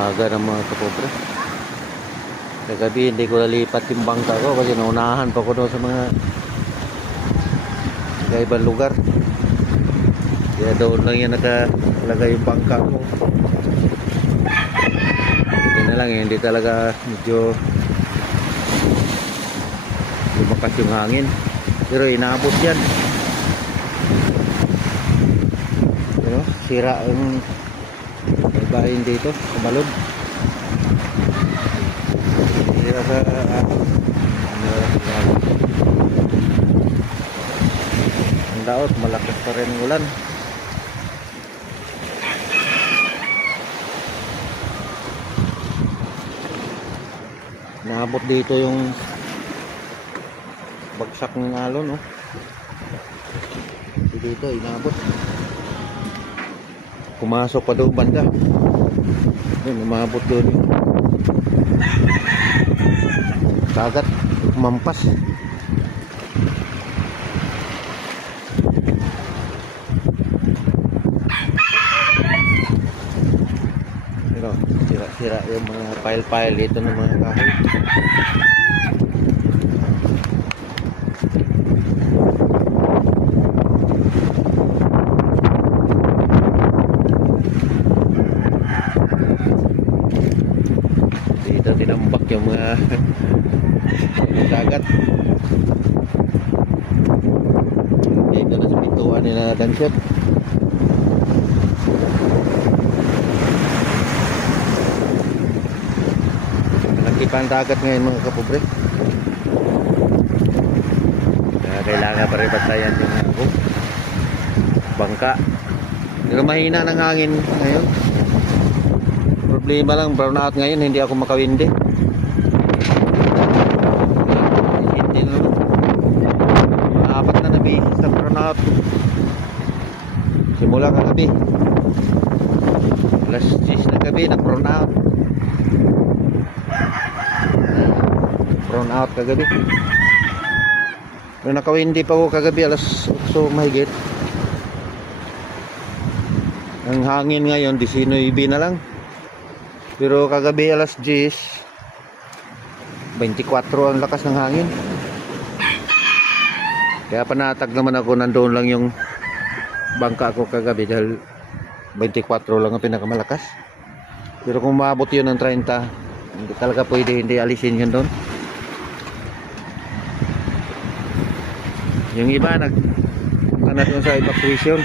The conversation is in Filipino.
umaga ng mga kapobre. Kagabi hindi ko nalipat yung bangka ko kasi naunahan pa ko doon sa mga ibang lugar. Kaya doon lang yan nakalagay yung bangka ko. Hindi na lang hindi talaga medyo lumakas yung hangin. Pero inaabot yan. Pero sira yung bahin dito sa balod. Sira sa ang daot, malakas pa rin ang ulan. Naabot dito yung bagsak ng alon, no? Dito inaabot. Pumasok pa doon banda. Doon umabot doon. Kagat, mampas. Pero sira-sira yung mga pile-pile dito ng mga kahoy. Dito tinambak yung mga dagat. Dito na sa pintuan nila Danshot. Nakipan dagat ngayon mga kapobre. Kailangan pa rin batayan yung bangka. Pero mahina ng hangin ngayon. Problema lang, brown out ngayon, hindi ako makawindi. Hindi na naman. Apat na nabi sa brown out. Simula kagabi. Alas 10 na gabi, nag-brown out. Brown out kagabi. Pero nakawindi pa ako kagabi, alas 8 mahigit. Ang hangin ngayon, 19 na lang. Pero kagabi alas 10, 24 ang lakas ng hangin. Kaya panatag naman ako, nandoon lang yung bangka ko kagabi dahil 24 lang ang pinakamalakas. Pero kung maabot yun ng 30, hindi talaga pwede hindi alisin yun doon. Yung iba nagpunta na doon sa evacuation.